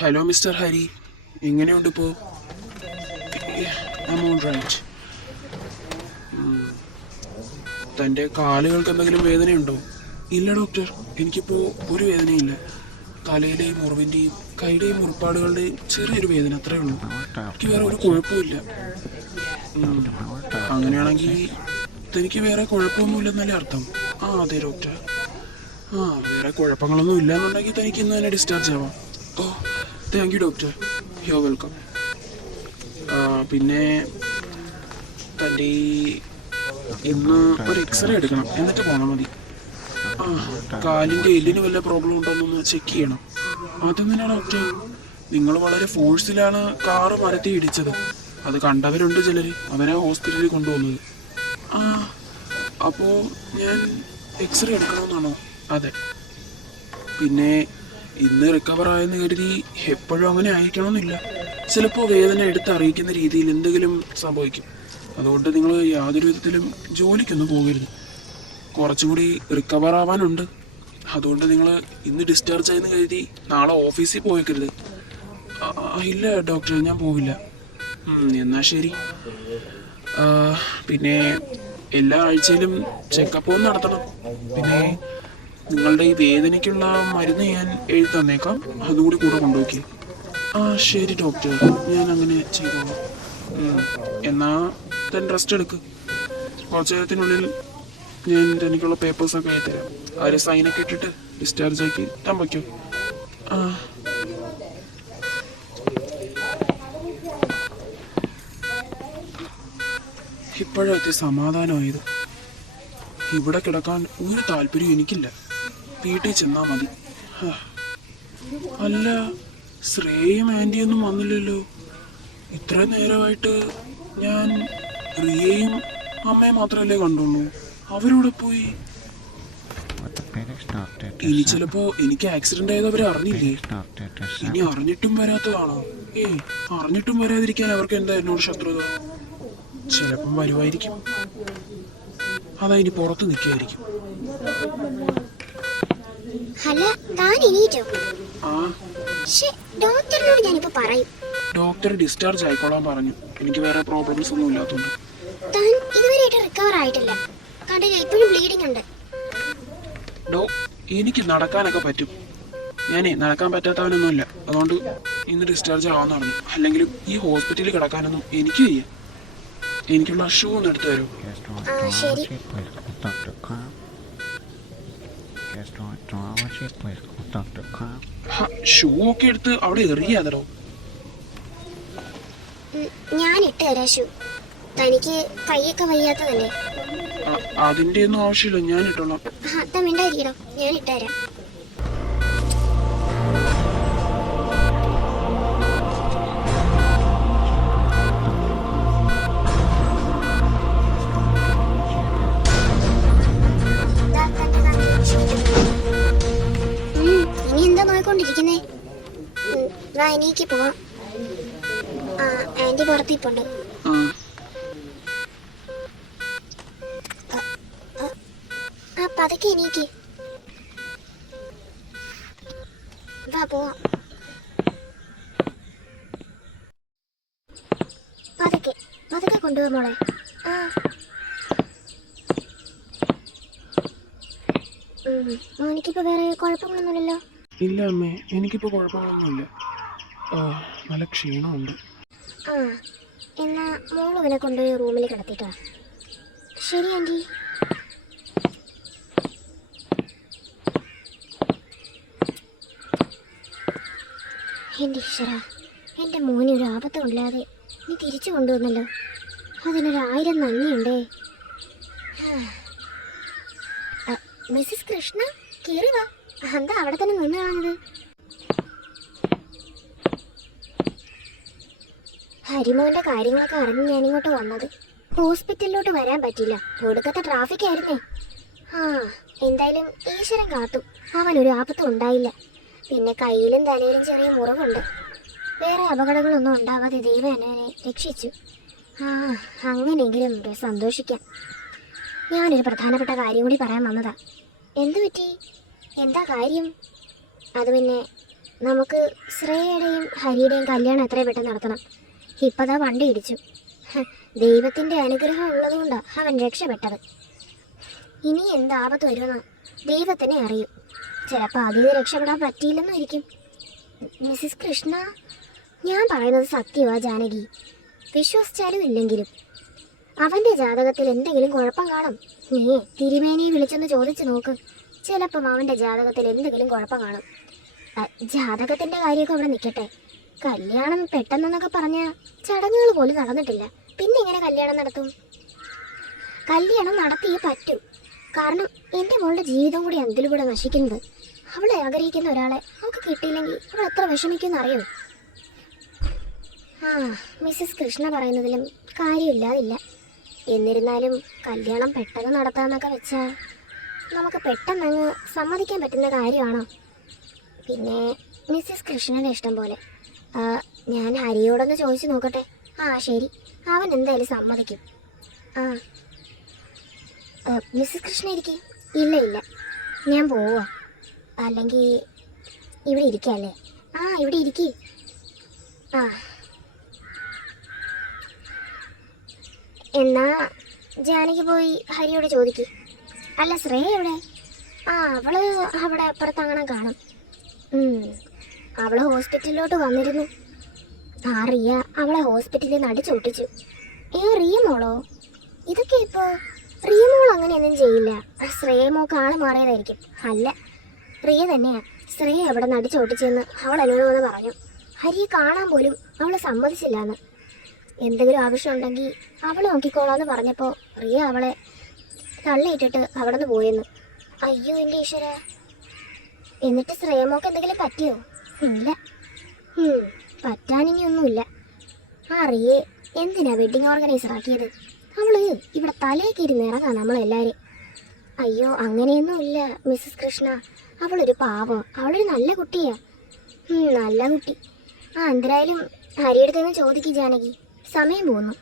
Hello mister Hari, എങ്ങനെയുണ്ട് ഇപ്പോൾ? Right. തൻ്റെ കാലുകൾക്ക് എന്തെങ്കിലും വേദനയുണ്ടോ? ഇല്ല ഡോക്ടർ, എനിക്കിപ്പോൾ ഒരു വേദനയില്ല. തലയിലെയും മുറിവിൻ്റെയും കൈയുടെയും മുറിപ്പാടുകളുടെയും ചെറിയൊരു വേദന, അത്രേ ഉള്ളൂ. എനിക്ക് വേറെ ഒരു കുഴപ്പമില്ല. അങ്ങനെയാണെങ്കിൽ തനിക്ക് വേറെ കുഴപ്പമൊന്നുമില്ലെന്നല്ലേ അർത്ഥം? ആ അതെ ഡോക്ടർ. വേറെ കുഴപ്പങ്ങളൊന്നും ഇല്ലയെന്നുണ്ടെങ്കിൽ തനിക്ക് ഇന്ന് തന്നെ ഡിസ്ചാർജ് ആവാം. Oh thank you doctor, you welcome. പിന്നെ തൻ്റെ ഇന്ന് ഒരു എക്സ്റേ എടുക്കണം, എന്നിട്ട് പോന്നാൽ മതി. കാലിൻ്റെ എല്ലിന് വല്ല പ്രോബ്ലം ഉണ്ടോയെന്നൊന്ന് ചെക്ക് ചെയ്യണം. അതെന്തിനാ ഡോക്ടർ? നിങ്ങൾ വളരെ ഫോഴ്സിലാണ് കാറ് മരത്തി ഇടിച്ചത്. അത് കണ്ടവരുണ്ട് ചിലർ, അവരെ ഹോസ്പിറ്റലിൽ കൊണ്ടുപോകുന്നത്. അപ്പോൾ ഞാൻ എക്സ്റേ എടുക്കണമെന്നാണോ? അതെ. പിന്നെ ഇന്ന് റിക്കവർ ആയെന്ന് കരുതി എപ്പോഴും അങ്ങനെ ആയിരിക്കണമെന്നില്ല. ചിലപ്പോൾ വേദന എടുത്തറിയിക്കുന്ന രീതിയിൽ എന്തെങ്കിലും സംഭവിക്കും. അതുകൊണ്ട് നിങ്ങൾ യാതൊരു വിധത്തിലും ജോലിക്കൊന്നും പോകരുത്. കുറച്ചുകൂടി റിക്കവർ ആവാനുണ്ട്. അതുകൊണ്ട് നിങ്ങൾ ഇന്ന് ഡിസ്ചാർജ് ആയെന്ന് കരുതി നാളെ ഓഫീസിൽ പോയേക്കരുത്. ഇല്ല ഡോക്ടർ, ഞാൻ പോവില്ല. എന്നാൽ ശരി. പിന്നെ എല്ലാ ആഴ്ചയിലും ചെക്കപ്പ് നടത്തണം. പിന്നെ നിങ്ങളുടെ ഈ വേദനയ്ക്കുള്ള മരുന്ന് ഞാൻ എഴുതി തന്നേക്കാം, അതുകൂടി കൂടെ കൊണ്ടുപോയി. ശരി ഡോക്ടർ, ഞാൻ അങ്ങനെ ചെയ്തോളാം. എന്നാ തന്നെ റെസ്റ്റ് എടുക്ക്. കുറച്ച് നേരത്തിനുള്ളിൽ ഞാൻ എനിക്കുള്ള പേപ്പേഴ്സൊക്കെ എഴുതി തരാം. ആര് സൈനൊക്കെ ഇട്ടിട്ട് ഡിസ്ചാർജ് ആക്കി താൻ വയ്ക്കും. ഇപ്പോഴത്തെ സമാധാനമായത്. ഇവിടെ കിടക്കാൻ ഒരു താല്പര്യം എനിക്കില്ല. വീട്ടിൽ ചെന്നാ മതി. അല്ല, ശ്രേയും ആൻറ്റിയൊന്നും വന്നില്ലല്ലോ. ഇത്ര നേരമായിട്ട് ഞാൻ റിയയും അമ്മയും മാത്രമല്ലേ കണ്ടുള്ളൂ. അവരോടെ പോയി. ഇനി ചിലപ്പോ എനിക്ക് ആക്സിഡന്റ് ആയത് അവരെ അറിഞ്ഞില്ലേ? ഇനി അറിഞ്ഞിട്ടും വരാത്തതാണോ? അറിഞ്ഞിട്ടും വരാതിരിക്കാൻ അവർക്ക് എന്താ എന്നോട് ശത്രുത? ചിലപ്പം വരുമായിരിക്കും. അതാ ഇനി പുറത്ത് നിൽക്കായിരിക്കും. ഡോക്ടർ ഡിസ്ചാർജ് ആയിക്കോളാൻ പറഞ്ഞു. എനിക്ക് വേറെ പ്രോബ്ലംസ് ഒന്നും ഇല്ലാത്തതുകൊണ്ട്. എനിക്ക് നടക്കാനൊക്കെ പറ്റും. ഞാനേ നടക്കാൻ പറ്റാത്തവനൊന്നുമില്ല. അതുകൊണ്ട് ഇന്ന് ഡിസ്ചാർജ് ആവാന്ന് പറഞ്ഞു. അല്ലെങ്കിലും ഈ ഹോസ്പിറ്റലിൽ കിടക്കാനൊന്നും എനിക്ക് വയ്യ. എനിക്കുള്ള ഷൂ ഒന്ന് എടുത്തു തരൂ. ഷൂ ഒക്കെ എടുത്ത് അവിടെ എറിയാതടോ. ഞാൻ ഇട്ടുതരാം ഷൂ. തനിക്ക് കൈയൊക്കെ വയ്യാത്തതല്ലേ? അതിന്റെ ഒന്നും ആവശ്യമില്ല, ഞാൻ ഇട്ടോളാം. മിണ്ടായിരിക്കണോ, ഞാൻ ഇട്ടുതരാം. ഇനി എന്താ നോയിക്കൊണ്ടിരിക്കുന്നേ? എനിക്ക് പോവാം. ആന്റി പുറത്തിപ്പുണ്ട്. പതുക്കെ എനിക്ക് വാ പോവാം. പതുക്കെ പതുക്കെ കൊണ്ടുപോവാ മോളെ. എനിക്കിപ്പോ വേറെ കുഴപ്പങ്ങളൊന്നുമില്ലല്ലോ? ഇല്ല അമ്മേ, എനിക്കിപ്പോ കുഴപ്പങ്ങളൊന്നുമില്ല. നല്ല ക്ഷീണമുണ്ട്. എന്നാ മോള് ഇവനെ കൊണ്ടുപോയി റൂമിൽ കിടത്തിട്ടോ. ശരി ആന്റി. എൻ്റെ ഈശ്വര, എൻ്റെ മോന് ഒരു ആപത്തുമില്ലാതെ നീ തിരിച്ചു കൊണ്ടുവന്നല്ലോ. അതിനൊരു1000 നന്ദിയുണ്ടേ. മിസ്സിസ് കൃഷ്ണ, കയറി വാ. എന്താ അവിടെ തന്നെ നിന്ന് കാണുന്നത്? ഹരിമോന്റെ കാര്യങ്ങളൊക്കെ അറിഞ്ഞ് ഞാനിങ്ങോട്ട് വന്നത്. ഹോസ്പിറ്റലിലോട്ട് വരാൻ പറ്റില്ല, ഒടുക്കത്തെ ട്രാഫിക് ആയിരുന്നേ. എന്തായാലും ഈശ്വരൻ കാത്തു, അവനൊരു ആപത്തും ഉണ്ടായില്ല. പിന്നെ കയ്യിലും തലയിലും ചെറിയ മുറിവുണ്ട്. വേറെ അപകടങ്ങളൊന്നും ഉണ്ടാവാതെ ദൈവം എന്നെ രക്ഷിച്ചു. അങ്ങനെയെങ്കിലും സന്തോഷിക്കാം. ഞാനൊരു പ്രധാനപ്പെട്ട കാര്യം കൂടി പറയാൻ വന്നതാ. എന്തു പറ്റി? എന്താ കാര്യം? അത് പിന്നെ നമുക്ക് ശ്രേയയുടെയും ഹരിയുടെയും കല്യാണം എത്രയും പെട്ടെന്ന് നടത്തണം. ഇപ്പതാ വണ്ടി ഇടിച്ചു. ദൈവത്തിന്റെ അനുഗ്രഹം ഉള്ളതുകൊണ്ടാ അവൻ രക്ഷപ്പെട്ടത്. ഇനി എന്ത് ആപത്ത് വരുമെന്ന് ദൈവത്തിനെ അറിയും. ചിലപ്പോൾ അതിന് രക്ഷപ്പെടാൻ പറ്റിയില്ലെന്നും ഇരിക്കും. മിസ്സിസ് കൃഷ്ണ, ഞാൻ പറയുന്നത് സത്യമാ ജാനകി. വിശ്വസിച്ചാലും ഇല്ലെങ്കിലും അവന്റെ ജാതകത്തിൽ എന്തെങ്കിലും കുഴപ്പം കാണും. നീ തിരുമേനിയെ വിളിച്ചൊന്ന് ചോദിച്ചു നോക്ക്. ചിലപ്പം അവന്റെ ജാതകത്തിൽ എന്തെങ്കിലും കുഴപ്പം കാണും. ജാതകത്തിന്റെ കാര്യമൊക്കെ അവിടെ നിൽക്കട്ടെ. കല്യാണം പെട്ടെന്നൊക്കെ പറഞ്ഞ ചടങ്ങുകൾ പോലും നടന്നിട്ടില്ല. പിന്നെ എങ്ങനെ കല്യാണം നടത്തും? കല്യാണം നടത്തിയേ പറ്റൂ. കാരണം എൻ്റെ മോളുടെ ജീവിതം കൂടി അതിലൂടെ നശിക്കുന്നത്. അവളെ ആഗ്രഹിക്കുന്ന ഒരാളെ അവൾക്ക് കിട്ടിയില്ലെങ്കിൽ അവൾ എത്ര വിഷമിക്കുമെന്ന് അറിയോ? മിസ്സിസ് കൃഷ്ണ പറയുന്നതിലും കാര്യമില്ലാതില്ല. എന്നിരുന്നാലും കല്യാണം പെട്ടെന്ന് നടത്താമെന്നൊക്കെ വെച്ചാൽ നമുക്ക് പെട്ടെന്നങ്ങ് സമ്മതിക്കാൻ പറ്റുന്ന കാര്യമാണോ? പിന്നെ മിസ്സിസ് കൃഷ്ണൻ്റെ ഇഷ്ടം പോലെ. ഞാൻ ഹരിയോടൊന്ന് ചോദിച്ചു നോക്കട്ടെ. ശരി, അവൻ എന്തായാലും സമ്മതിക്കും. മിസ്സിസ് കൃഷ്ണ ഇരിക്കും. ഇല്ല, ഞാൻ പോവാ. അല്ലെങ്കിൽ ഇവിടെ ഇരിക്കല്ലേ? ഇവിടെ ഇരിക്കേ. എന്നാ ജാനകി പോയി ഹരിയോട് ചോദിക്ക്. അല്ല, ശ്രേയ എവിടെ? അവള് അവിടെ അപ്പുറത്തങ്ങനെ കാണും. അവള് ഹോസ്പിറ്റലിലോട്ട് വന്നിരുന്നു. റിയ അവളെ ഹോസ്പിറ്റലിൽ നിന്ന് അടിച്ചൊട്ടിച്ചു. റിയ മോളോ? ഇതൊക്കെ ഇപ്പോ റിയ മോൾ അങ്ങനെയൊന്നും ചെയ്യില്ല. ശ്രേയ മോൾക്ക് ആള് മാറിയതായിരിക്കും. അല്ല, റിയ തന്നെയാ ശ്രേയ എവിടെ നിന്ന് അടിച്ചൊട്ടിച്ചെന്ന് അവൾ എന്നോട് പറഞ്ഞു. ഹരിയെ കാണാൻ പോലും അവളെ സമ്മതിച്ചില്ലാന്ന്. എന്തെങ്കിലും ആവശ്യമുണ്ടെങ്കിൽ അവൾ നോക്കിക്കോളാന്ന് പറഞ്ഞപ്പോൾ റിയ അവളെ തള്ളിയിട്ടിട്ട് അവിടെ നിന്ന് പോയെന്ന്. അയ്യോ എൻ്റെ ഈശ്വര! എന്നിട്ട് ശ്രേയമോക്ക് എന്തെങ്കിലും പറ്റിയോ? ഇല്ല. പറ്റാനിനിയൊന്നുമില്ല. റിയെ എന്തിനാ വെഡിങ് ഓർഗനൈസർ ആക്കിയത്? അവള് ഇവിടെ തലേക്ക് ഇരുന്ന് ഇറങ്ങാം നമ്മളെല്ലാവരും. അയ്യോ, അങ്ങനെയൊന്നും ഇല്ല മിസ്സിസ് കൃഷ്ണ. അവളൊരു പാവം. അവളൊരു നല്ല കുട്ടിയാ. നല്ല കുട്ടി. എന്തായാലും ഹരിയെടുത്ത് നിന്ന് ചോദിക്കും ജാനകി. സമയം പോകുന്നു.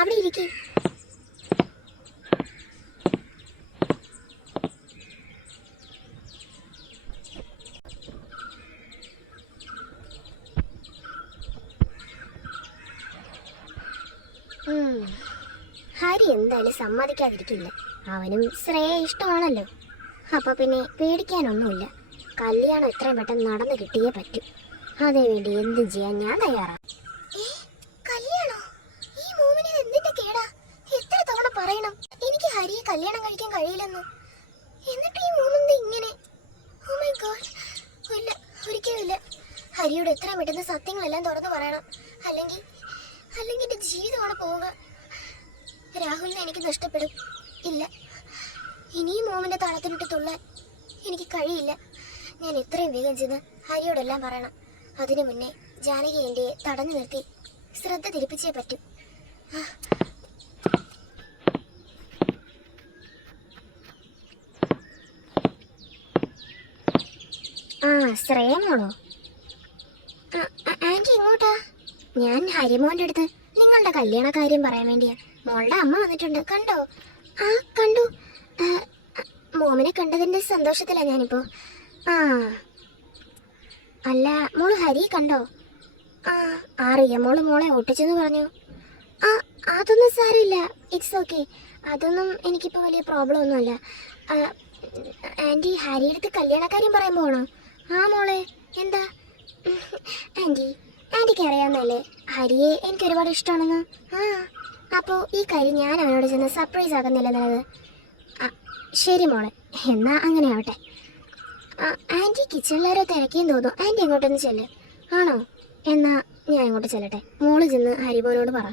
അവിടെ ഇരിക്കേ. ഹരി എന്തായാലും സമ്മതിക്കാതിരിക്കില്ല. അവനും ശ്രേയ ഇഷ്ടമാണല്ലോ. അപ്പൊ പിന്നെ പേടിക്കാനൊന്നുമില്ല. കല്യാണം എത്രയും പെട്ടെന്ന് നടന്നു കിട്ടിയേ പറ്റൂ. അതേ വേണ്ടി എന്തും ചെയ്യാൻ ഞാൻ തയ്യാറാണ്. കല്യാണോ? ഈ മൂവിന് എന്തിന്റെ കേടാ? എത്ര തവണ പറയണം എനിക്ക് ഹരിയെ കല്യാണം കഴിക്കാൻ കഴിയില്ലെന്ന്. എന്നിട്ട് ഈ മൂന്നെന്ത് ഇങ്ങനെ? Oh my God! ഇല്ല, ഒരിക്കലും ഇല്ല. ഹരിയോട് എത്രയും പെട്ടെന്ന് സത്യങ്ങളെല്ലാം തുറന്നു പറയണം. അല്ലെങ്കിൽ എന്റെ ജീവിതമാണ് പോവുക. രാഹുലിനെ എനിക്ക് നഷ്ടപ്പെടും. ഇല്ല, ഇനിയും മോമിന്റെ താളത്തിനിട്ട് തുള്ളാൻ എനിക്ക് കഴിയില്ല. ഞാൻ എത്രയും വേഗം ചെന്ന് ഹരിയോടെല്ലാം പറയണം. അതിനു മുന്നേ ജാനകി എൻ്റെ തടഞ്ഞു നിർത്തി ശ്രദ്ധ തിരിപ്പിച്ചേ പറ്റൂ. ശ്രേയമോളോ? ആന്റി എങ്ങോട്ടാ? ഞാൻ ഹരിമോന്റെ അടുത്ത് നിങ്ങളുടെ കല്യാണ കാര്യം പറയാൻ വേണ്ടിയാ. മോളുടെ അമ്മ വന്നിട്ടുണ്ട്. കണ്ടോ? കണ്ടു. മോമിനെ കണ്ടതിന്റെ സന്തോഷത്തിലാ ഞാനിപ്പോ. അല്ല, മോള് ഹരി കണ്ടോ? അറിയ മോള് മോളെ ഒട്ടിച്ചെന്ന് പറഞ്ഞു. അതൊന്നും സാരമില്ല, ഇറ്റ്സ് ഓക്കെ. അതൊന്നും എനിക്കിപ്പോൾ വലിയ പ്രോബ്ലം ഒന്നുമല്ല. ആൻറ്റി ഹരിയുടെ അടുത്ത് കല്യാണക്കാര്യം പറയാൻ പോകണോ? മോളെ എന്താ? ആൻറ്റിക്ക് അറിയാമെന്നല്ലേ ഹരിയെ എനിക്ക് ഒരുപാട് ഇഷ്ടമാണെന്ന്. അപ്പോൾ ഈ കാര്യം ഞാൻ അവനോട് ചെന്ന് സർപ്രൈസ് ആക്കുന്നില്ല എന്നുള്ളത്. ശരി മോളെ, എന്നാ അങ്ങനെ ആവട്ടെ. ആൻറ്റി കിച്ചണിലാരോ തിരക്കിയെന്ന് തോന്നുന്നു. ആൻറ്റി എങ്ങോട്ടൊന്ന് ചെല്ല്. ആണോ? എന്നാ ഞാൻ അങ്ങോട്ട് ചെല്ലട്ടെ. മോള് ചെന്ന് ഹരിബോനോട് പറ.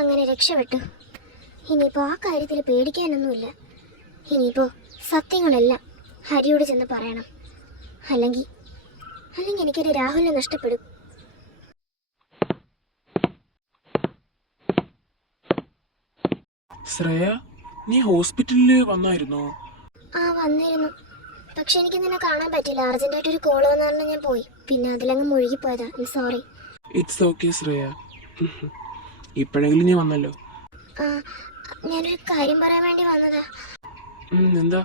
അങ്ങനെ രക്ഷപ്പെട്ടു. ഇനിയിപ്പോൾ ആ കാര്യത്തിൽ പേടിക്കാനൊന്നുമില്ല. ഇനിയിപ്പോൾ സത്യങ്ങളെല്ലാം ഹരിയോട് ചെന്ന് പറയണം. അല്ലെങ്കിൽ എനിക്കൊരു രാഹുലിനെ നഷ്ടപ്പെടും. ശ്രേയ, നീ ഹോസ്പിറ്റലിൽ വന്നായിരുന്നോ? വന്നിരുന്നു. പക്ഷെ എനിക്ക് നിന്നെ കാണാൻ പറ്റില്ല. അർജന്റായിട്ടൊരു കോള് വന്ന കാരണം ഞാൻ പോയി. പിന്നെ അതിലങ്ങ് മുഴുകിപ്പോയതാ. സോറി. ഇറ്റ്സ് ഓക്കെ ശ്രേയ, ഇപ്പോഴെങ്കിലും നീ വന്നല്ലോ. ഞാനൊരു കാര്യം പറയാൻ വേണ്ടി വന്നതാ. എന്താ?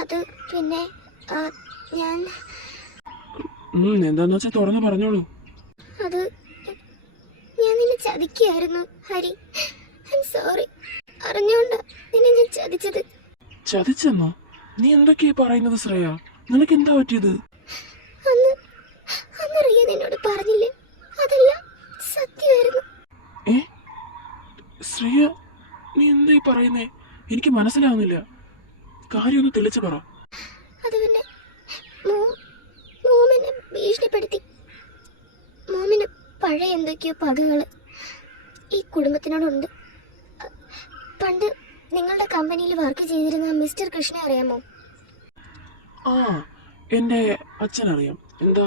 അത് പിന്നെ ഞാൻ എന്താന്ന് വെച്ചാൽ തുറന്ന് പറഞ്ഞോളൂ. അത് ഞാൻ നിന്നെ ചതിക്കുകയായിരുന്നു ഹരി. I am sorry. അറിഞ്ഞോണ്ടാ നിന്നെ ഞാൻ ചതിച്ചത്. ചതിച്ചെന്നോ? നീ എന്തൊക്കെയാ പറയുന്നത് ശ്രേയ? നിനക്ക് എന്താ പറ്റിയത്? അന്ന് അന്ന് റിയ നിന്നോട് പറഞ്ഞില്ലേ, അതെല്ലാം സത്യമായിരുന്നു. ശ്രേയ, നീ എന്തായി പറയുന്നേ? എനിക്ക് മനസ്സിലാവുന്നില്ല. കാര്യം ഒന്ന് തെളിച്ചു പറ. അത് പിന്നെ മോമിനെ ഭീഷണിപ്പെടുത്തി. മോമിന് പഴയ എന്തൊക്കെയോ പകകള് ഈ കുടുംബത്തിനോടുണ്ട്. പണ്ട് നിങ്ങളുടെ കമ്പനിയിൽ വർക്ക് ചെയ്തിരുന്ന മിസ്റ്റർ കൃഷ്ണനെ അറിയാമോ? ആ, എന്റെ അച്ഛനറിയാം. എന്താ?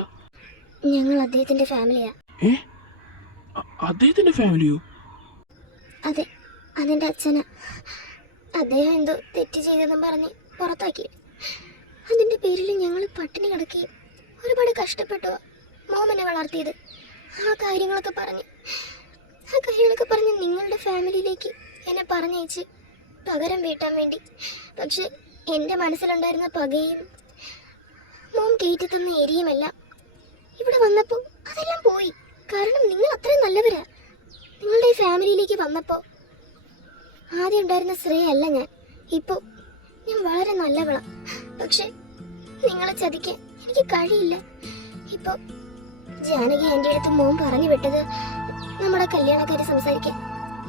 ഞങ്ങൾ അദ്ദേഹത്തിന്റെ ഫാമിലിയാ. അദ്ദേഹത്തിന്റെ ഫാമിലിയോ? അതെ, അതെന്റെ അച്ഛനാ. അദ്ദേഹം എന്തോ തെറ്റ് ചെയ്തെന്നും പറഞ്ഞ് പുറത്താക്കി. അതിന്റെ പേരിൽ ഞങ്ങൾ പട്ടിണി കിടക്കുകയും ഒരുപാട് കഷ്ടപ്പെട്ടു മോമനെ വളർത്തിയത്. ആ കാര്യങ്ങളൊക്കെ പറഞ്ഞ് നിങ്ങളുടെ ഫാമിലിയിലേക്ക് എന്നെ പറഞ്ഞയച്ച് പകരം വീട്ടാൻ വേണ്ടി. പക്ഷെ എൻ്റെ മനസ്സിലുണ്ടായിരുന്ന പകയും മോം കയറ്റി തന്ന എരിയുമെല്ലാം ഇവിടെ വന്നപ്പോൾ അതെല്ലാം പോയി. കാരണം നിങ്ങൾ അത്രയും നല്ലവരാ. നിങ്ങളുടെ ഈ ഫാമിലിയിലേക്ക് വന്നപ്പോൾ ആദ്യം ഉണ്ടായിരുന്ന ശ്രേയ അല്ല ഞാൻ. ഇപ്പോൾ ഞാൻ വളരെ നല്ലവളാ. പക്ഷെ നിങ്ങളെ ചതിക്കാൻ എനിക്ക് കഴിയില്ല. ഇപ്പോൾ ജാനകി എൻ്റെ അടുത്ത് മോൻ പറഞ്ഞു വിട്ടത് നമ്മുടെ കല്യാണക്കാരെ സംസാരിക്കാൻ.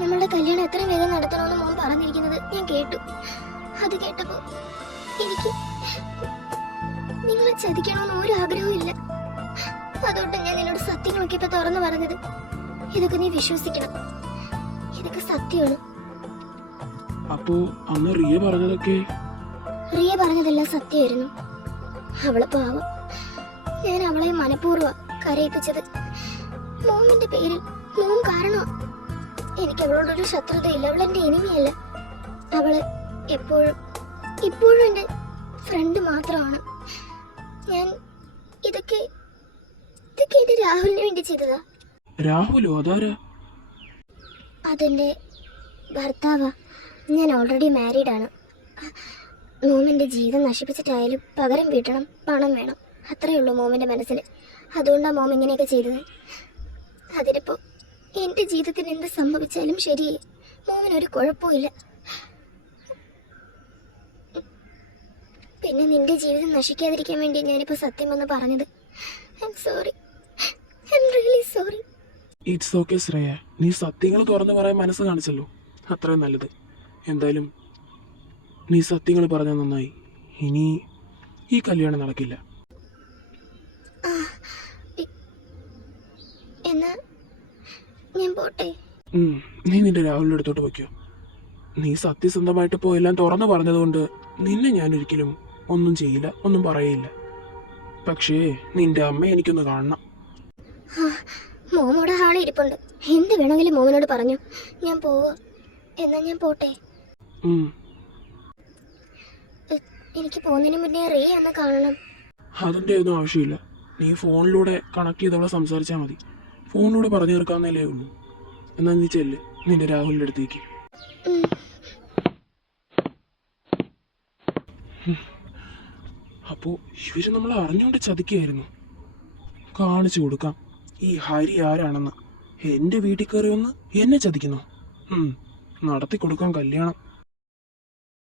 നമ്മളുടെ കല്യാണം എത്രയും വേഗം നടത്തണമെന്ന് മോൻ പറഞ്ഞിരിക്കുന്നത് ഞാൻ കേട്ടു. അത് കേട്ടപ്പോൾ എനിക്ക് നിങ്ങളെ ചതിക്കണമെന്ന് ഒരു ആഗ്രഹവും ഇല്ല. അതുകൊണ്ട് ഞാൻ നിന്നോട് സത്യങ്ങളൊക്കെ ഇപ്പൊ തുറന്നു പറഞ്ഞത്. ഇതൊക്കെ നീ വിശ്വസിക്കണം. ഇതൊക്കെ സത്യമാണ്. അപ്പോ അന്ന് റിയ പറഞ്ഞതൊക്കെ? റിയ പറഞ്ഞതെല്ലാം സത്യമായിരുന്നു. അവള് പാവം. ഞാൻ അവളെ മനഃപൂർവ്വം കരയിപ്പിച്ചത്. മോമിന്റെ പേരിൽ മോം കാരണോ. എനിക്ക് അവളോടൊരു ശത്രുതയില്ല. അവൾ എന്റെ എനിമിയല്ല. അവള് ഇപ്പോഴും എന്റെ ഫ്രണ്ട് മാത്രമാണ്. ഞാൻ ഇതൊക്കെ എന്റെ രാഹുലിന് വേണ്ടി ചെയ്തതാ. രാഹുലോ? അതാരാ? അതെന്റെ ഭർത്താവാ. ഞാൻ ഓൾറെഡി മാരീഡ് ആണ്. മോമിന്റെ ജീവിതം നശിപ്പിച്ചിട്ടായാലും പകരം വീട്ടണം, പണം വേണം, അത്രേ ഉള്ളൂ മോമിന്റെ മനസ്സിൽ. അതുകൊണ്ടാണ് മോം ഇങ്ങനെയൊക്കെ ചെയ്തത്. അതിനിപ്പോ എന്റെ ജീവിതത്തിന് എന്ത് സംഭവിച്ചാലും ശരിയേ, മോമിനൊരു കുഴപ്പമില്ല. പിന്നെ നിന്റെ ജീവിതം നശിക്കാതിരിക്കാൻ വേണ്ടി ഞാനിപ്പോ സത്യം വന്ന് പറഞ്ഞത്. I am sorry. I am really sorry. It's okay Shreya. നീ സത്യങ്ങൾ തുറന്നു പറയാൻ മനസ്സ് കാണിച്ചല്ലോ, അത്രയും നല്ലത്. എന്തായാലും നീ സത്യങ്ങൾ പറഞ്ഞാൽ നന്നായി. ഇനി ഈ കല്യാണം നടക്കില്ല. എന്നാ ഞാൻ പോട്ടെ. നീ നിന്റെ രാഹുലിന്റെ അടുത്തോട്ട് വയ്ക്കോ. നീ സത്യസന്ധമായിട്ട് ഇപ്പോൾ എല്ലാം തുറന്നു പറഞ്ഞതുകൊണ്ട് നിന്നെ ഞാൻ ഒരിക്കലും ഒന്നും ചെയ്യില്ല, ഒന്നും പറയില്ല. പക്ഷേ നിന്റെ അമ്മ എനിക്കൊന്ന് കാണണം. മോമോടെ ഹാളിൽ ഇരിപ്പുണ്ട്. എന്ത് വേണമെങ്കിലും മോമിനോട് പറഞ്ഞു. ഞാൻ പോവാ. എന്നാ ഞാൻ പോട്ടെ. എനിക്ക് പോകുന്നതിന് മുന്നേ റിയ ഒന്ന് കാണണം. അതിൻ്റെ ഒന്നും ആവശ്യമില്ല. നീ ഫോണിലൂടെ കണക്ട് ചെയ്തവളെ സംസാരിച്ചാൽ മതി. ഫോണിലൂടെ പറഞ്ഞു തീർക്കാവുന്നല്ലേ ഉള്ളൂ. എന്നാ നീ ചെല്ല് നിന്റെ രാഹുലിന്റെ അടുത്തേക്ക്. അപ്പോ ഇവര് നമ്മളെ അറിഞ്ഞുകൊണ്ട് ചതിക്കുകയായിരുന്നു. കാണിച്ചു കൊടുക്കാം ഈ ഹരി ആരാണെന്ന്. എന്റെ വീട്ടിൽ കയറി വന്ന് എന്നെ ചതിക്കുന്നു. നടത്തി കൊടുക്കാം കല്യാണം.